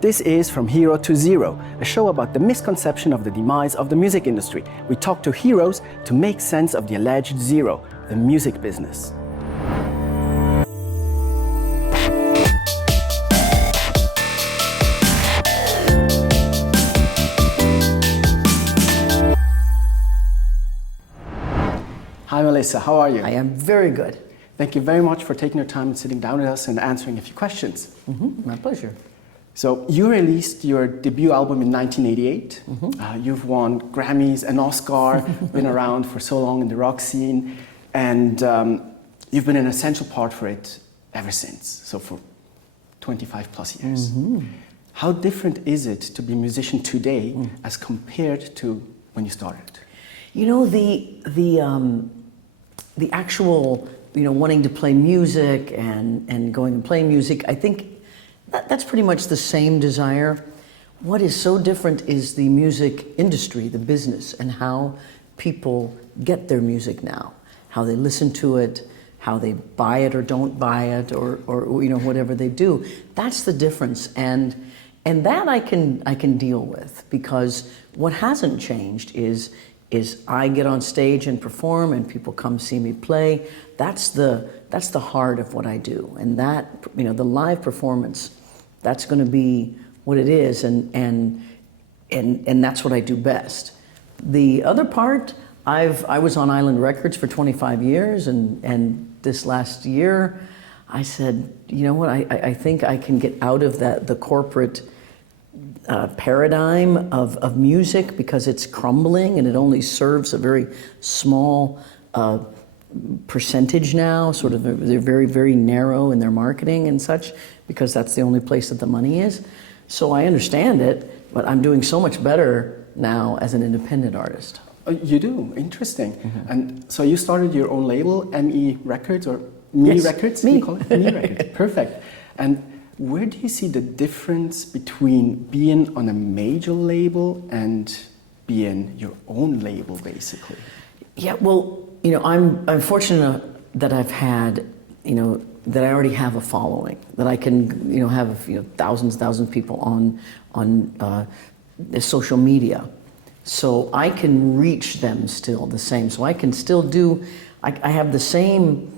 This is From Hero to Zero, a show about the misconception of the demise of the music industry. We talk to heroes to make sense of the alleged zero, the music business. Hi Melissa, how are you? I am very good. Thank you very much for taking your time and sitting down with us and answering a few questions. My pleasure. So you released your debut album in 1988. You've won Grammys, an Oscar, been around for so long in the rock scene, and you've been an essential part for it ever since, so for 25 plus years. How different is it to be a musician today as compared to when you started? You know, the actual, wanting to play music and going and playing music, I think that's pretty much the same desire. What is so different is the music industry, the business, and how people get their music now, how they listen to it, how they buy it or don't buy it, or whatever they do. That's the difference, and that I can deal with, because what hasn't changed is I get on stage and perform, and people come see me play. That's the heart of what I do, and that the live performance, that's going to be what it is, and that's what I do best. The other part, I was on Island Records for 25 years, and this last year, I said, you know what, I think I can get out of the corporate paradigm of music, because it's crumbling and it only serves a very small percentage now. Sort of, they're very, very narrow in their marketing and such, because that's the only place that the money is. So I understand it, but I'm doing so much better now as an independent artist. You do? Interesting. And so you started your own label, ME Records, or Me Yes, Records? Me. You call it Me Records. Perfect. And where do you see the difference between being on a major label and being your own label, basically? Yeah, well, I'm fortunate that I've had, that I already have a following, that I can, have, thousands of people on social media. So I can reach them still the same. So I can still do, I have the same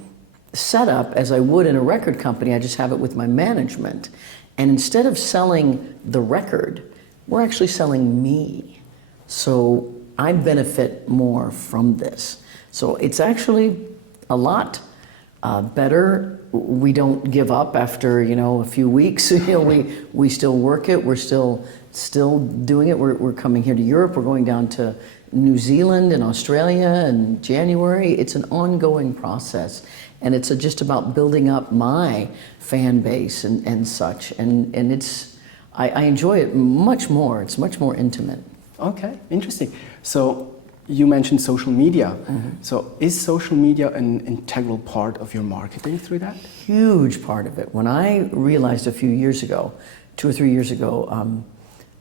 setup as I would in a record company. I just have it with my management. And instead of selling the record, we're actually selling me. So I benefit more from this. So it's actually a lot better. We don't give up after a few weeks. We still work it. We're still doing it. We're coming here to Europe. We're going down to New Zealand and Australia in January. It's an ongoing process, and it's just about building up my fan base and such. And I enjoy it much more. It's much more intimate. Okay, interesting. So you mentioned social media. So is social media an integral part of your marketing through that? Huge part of it. When I realized a few years ago, 2 or 3 years ago,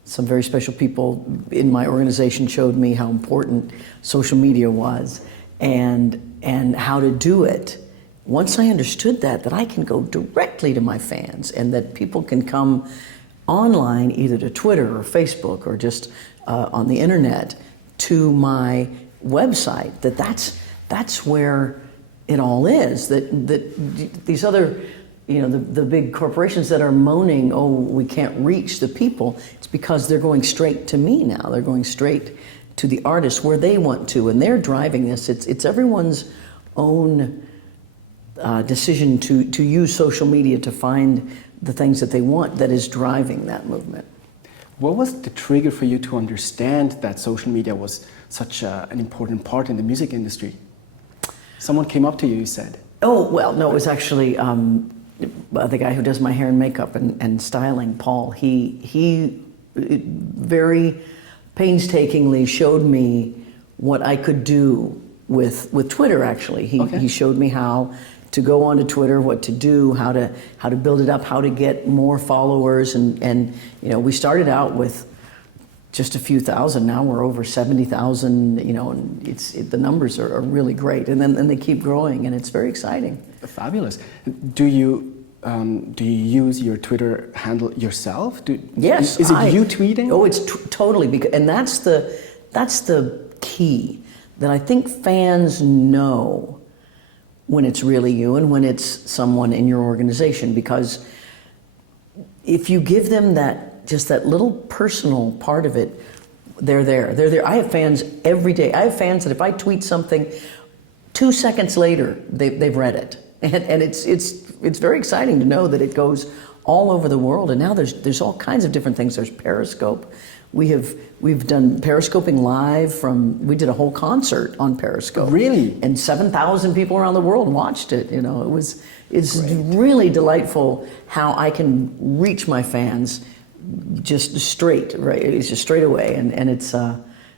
some very special people in my organization showed me how important social media was and how to do it. Once I understood that I can go directly to my fans, and that people can come online, either to Twitter or Facebook or just on the internet, to my website, that's where it all is. That these other, the big corporations that are moaning, oh, we can't reach the people, it's because they're going straight to me now. They're going straight to the artists where they want to, and they're driving this. It's everyone's own decision to use social media to find the things that they want that is driving that movement. What was the trigger for you to understand that social media was such an important part in the music industry? Someone came up to you, you said. Oh, well, no, it was actually the guy who does my hair and makeup and styling, Paul. He very painstakingly showed me what I could do with Twitter, actually. He showed me how to go onto Twitter, what to do, how to build it up, how to get more followers, and we started out with just a few thousand. Now we're over 70,000. And the numbers are really great, and then they keep growing, and it's very exciting. Fabulous. Do you do you use your Twitter handle yourself? Yes. Is it you tweeting? Oh, it's totally, and that's the key, that I think fans know when it's really you and when it's someone in your organization, because if you give them just that little personal part of it, they're there. I have fans every day. I have fans that if I tweet something, 2 seconds later, they've read it. And it's very exciting to know that it goes all over the world. And now there's all kinds of different things. There's Periscope. We've done Periscoping live we did a whole concert on Periscope. Really? And 7,000 people around the world watched it. It's Great. really delightful how I can reach my fans just straight, right? It's just straight away. And it's,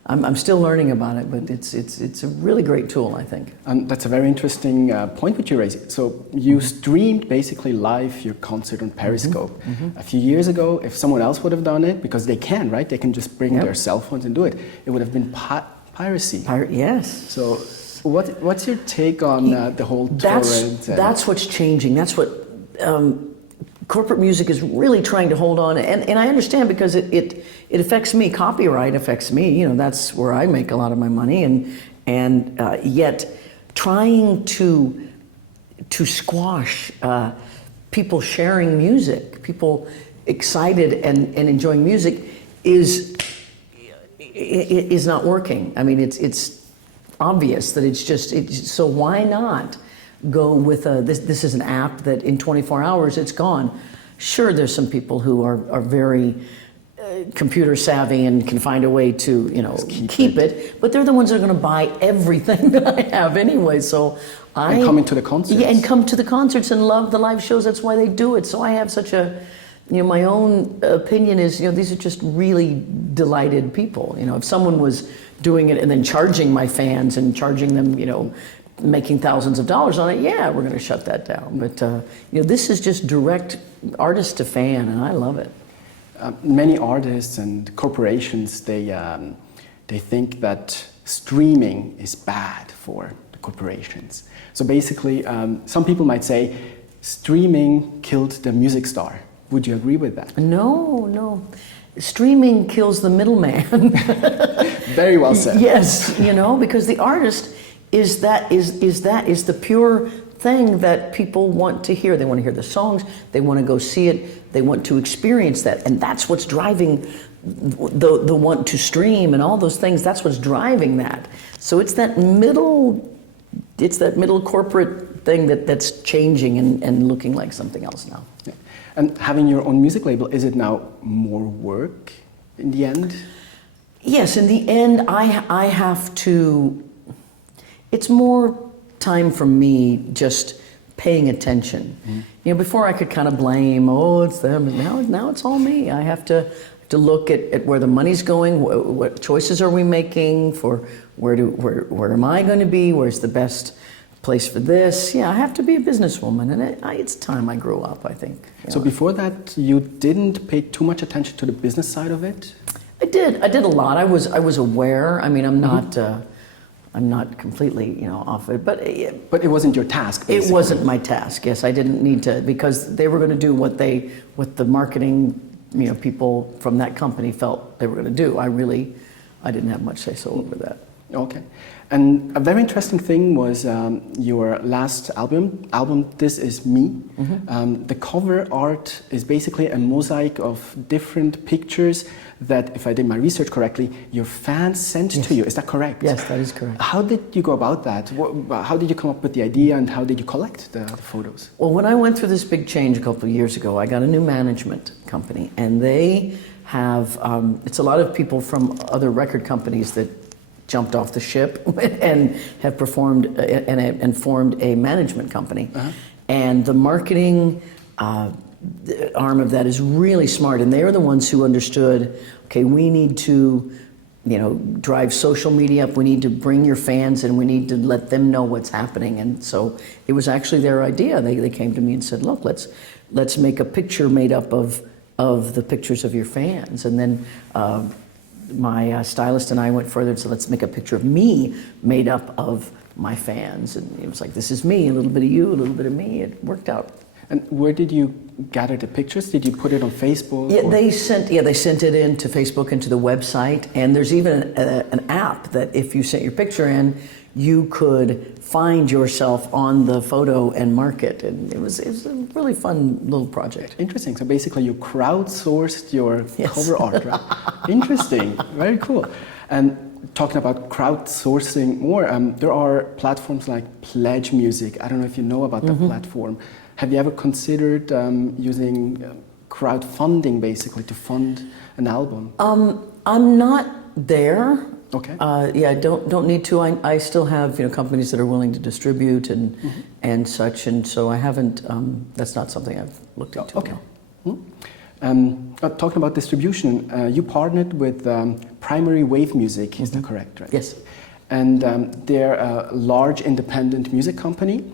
I'm still learning about it, but it's a really great tool, I think. That's a very interesting point which you raised. So you streamed basically live your concert on Periscope. A few years ago, if someone else would have done it, because they can, right? They can just bring their cell phones and do it. It would have been piracy. Yes. So what's your take on the whole torrent? That's what's changing. That's what corporate music is really trying to hold on. And I understand, because it affects me. Copyright affects me. That's where I make a lot of my money. And yet trying to squash people sharing music, people excited and enjoying music is not working. I mean, it's obvious that so why not go with this is an app that in 24 hours it's gone. Sure, there's some people who are very computer savvy and can find a way to keep it, but they're the ones that are going to buy everything that I have anyway. So and coming to the concerts. Yeah, and come to the concerts and love the live shows. That's why they do it. So I have such my own opinion is, these are just really delighted people. If someone was doing it and then charging my fans and charging them, making thousands of dollars on it, yeah, we're going to shut that down. But this is just direct artist to fan, and I love it. Many artists and corporations, they think that streaming is bad for the corporations. So basically, some people might say streaming killed the music star. Would you agree with that? No. Streaming kills the middleman. Very well said. Yes, because the artist is the pure thing that people want to hear. They want to hear the songs, they want to go see it, they want to experience that. And that's what's driving the want to stream and all those things. That's what's driving that. So it's that middle corporate thing that's changing and looking like something else now. Yeah. And having your own music label, is it now more work in the end? Yes, in the end, I have to. It's more time for me just paying attention. Before I could kind of blame, it's them. Now it's all me. I have to look at where the money's going, what choices are we making for where am I going to be, where's the best place for this. Yeah, I have to be a businesswoman, and it's time I grew up, I think. So before that, you didn't pay too much attention to the business side of it? I did a lot. I was aware. I mean, I'm not completely, off it, but it wasn't your task, basically. It wasn't my task. Yes, I didn't need to, because they were going to do what the marketing, people from that company felt they were going to do. I didn't have much say so over that. Okay, and a very interesting thing was your last album This Is Me. The cover art is basically a mosaic of different pictures that, if I did my research correctly, your fans sent to you. Is that correct? Yes, that is correct. How did you go about that? How did you come up with the idea, and how did you collect the photos? Well, when I went through this big change a couple of years ago, I got a new management company, and they have, it's a lot of people from other record companies that jumped off the ship and have performed and formed a management company. And the marketing arm of that is really smart, and they are the ones who understood, okay, we need to drive social media up, we need to bring your fans and we need to let them know what's happening. And so it was actually their idea. They came to me and said, look, let's make a picture made up of the pictures of your fans. And then my stylist and I went further and said, let's make a picture of me made up of my fans. And it was like, this is me, a little bit of you, a little bit of me. It worked out And where did you gather the pictures? Did you put it on Facebook? Yeah, or? they sent it in to Facebook and to the website, and there's even an app that if you sent your picture in, you could find yourself on the photo and mark it, and it was a really fun little project. Interesting. So basically, you crowdsourced your Yes. cover art, right? Interesting. Very cool. And talking about crowdsourcing more, there are platforms like Pledge Music. I don't know if you know about that platform. Have you ever considered using crowdfunding, basically, to fund an album? I'm not there. Okay. Yeah, I don't need to. I still have companies that are willing to distribute and such, and so I haven't. That's not something I've looked into. Okay. Talking about distribution, you partnered with Primary Wave Music. Is that correct? Right. Yes. And they're a large independent music company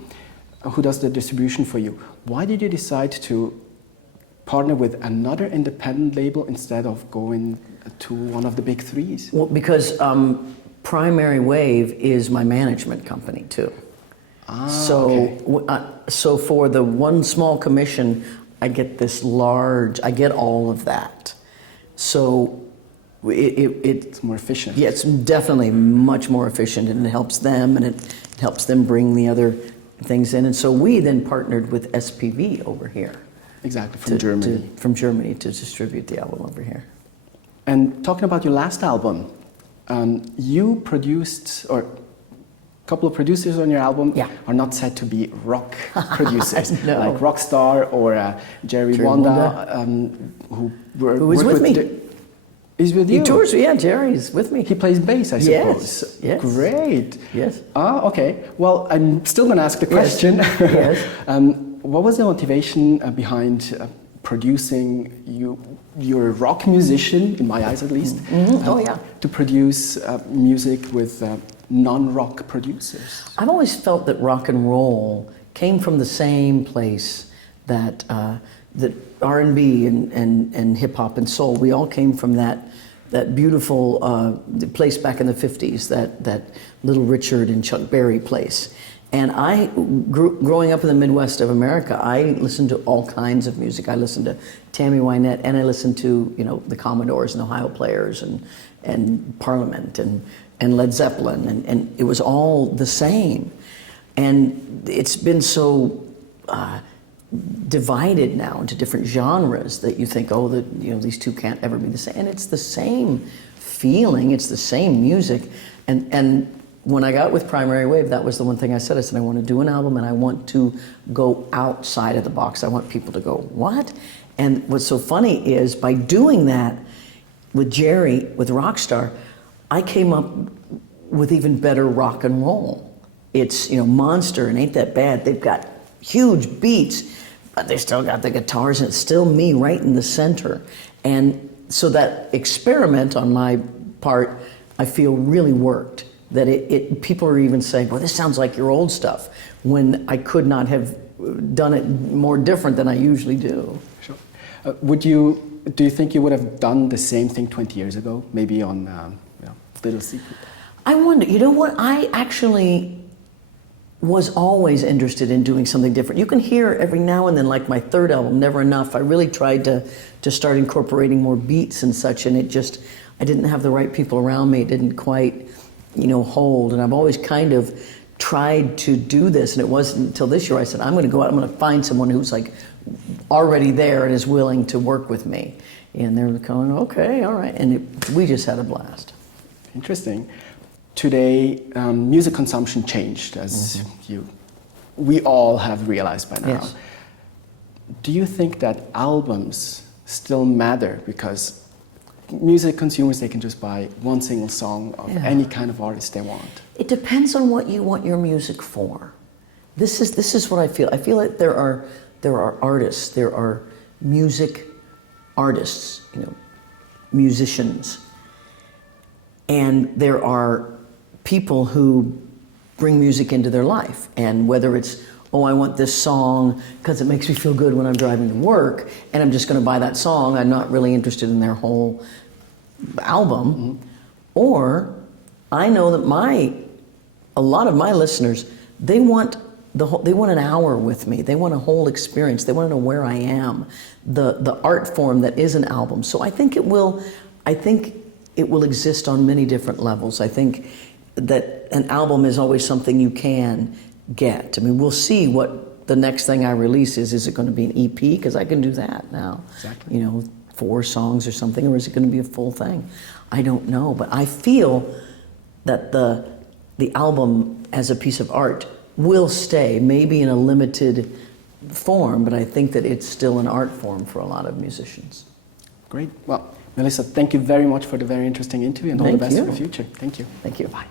who does the distribution for you. Why did you decide to partner with another independent label instead of going to one of the big threes? Well, because Primary Wave is my management company too. So for the one small commission, I get this large. I get all of that. So It's more efficient. yeah, it's definitely much more efficient, and it helps them, and it helps them bring the other things in. And so we then partnered with SPV over here. Exactly, from Germany. From Germany to distribute the album over here. And talking about your last album, you produced, or a couple of producers on your album are not said to be rock producers, No. like Rockstar or Jerry Wanda, who was with me. He's with you. He tours, yeah, Jerry's with me. He plays bass, I suppose. Yes. Great. Yes. Okay. Well, I'm still going to ask the question. Yes. What was the motivation behind producing you're a rock musician, in my eyes at least, to produce music with non-rock producers? I've always felt that rock and roll came from the same place that that R&B and hip hop and soul. We all came from that beautiful place back in the 50s, that Little Richard and Chuck Berry place. And I growing up in the Midwest of America, I listened to all kinds of music. I listened to Tammy Wynette, and I listened to the Commodores and Ohio Players and Parliament and Led Zeppelin, and it was all the same. And it's been so divided now into different genres that you think, these two can't ever be the same. And it's the same feeling, it's the same music. And when I got with Primary Wave, that was the one thing I said. I said, I want to do an album and I want to go outside of the box. I want people to go, what? And what's so funny is by doing that with Jerry, with Rockstar, I came up with even better rock and roll. It's, Monster and Ain't That Bad. They've got huge beats, but they still got the guitars, and it's still me right in the center. And so that experiment on my part, I feel really worked. That people are even saying, well, this sounds like your old stuff, when I could not have done it more different than I usually do. Sure. Do you think you would have done the same thing 20 years ago, maybe on Little Secret? I wonder, what? I actually was always interested in doing something different. You can hear every now and then, like my third album, Never Enough, I really tried to start incorporating more beats and such, and I didn't have the right people around me. It didn't quite, hold. And I've always kind of tried to do this, and it wasn't until this year I said, I'm going to go out, I'm going to find someone who's like already there and is willing to work with me. And they're going, okay, all right. And we just had a blast. Interesting. Today, music consumption changed, as we all have realized by now. Yes. Do you think that albums still matter? Because music consumers, they can just buy one single song of any kind of artist they want. It depends on what you want your music for. This is what I feel. I feel like there are artists, there are music artists, musicians, and there are people who bring music into their life. And whether it's, I want this song because it makes me feel good when I'm driving to work, and I'm just going to buy that song. I'm not really interested in their whole album. Or I know that a lot of my listeners, they want they want an hour with me. They want a whole experience. They want to know where I am, the art form that is an album. So I think it will exist on many different levels. I think that an album is always something you can get. I mean, we'll see what the next thing I release is. Is it going to be an EP? Because I can do that now. Exactly. You know, 4 songs or something, or is it going to be a full thing? I don't know, but I feel that the album as a piece of art will stay, maybe in a limited form, but I think that it's still an art form for a lot of musicians. Great. Well, Melissa, thank you very much for the very interesting interview, and all the Thank best you. for the future. Thank you. Thank you. Bye.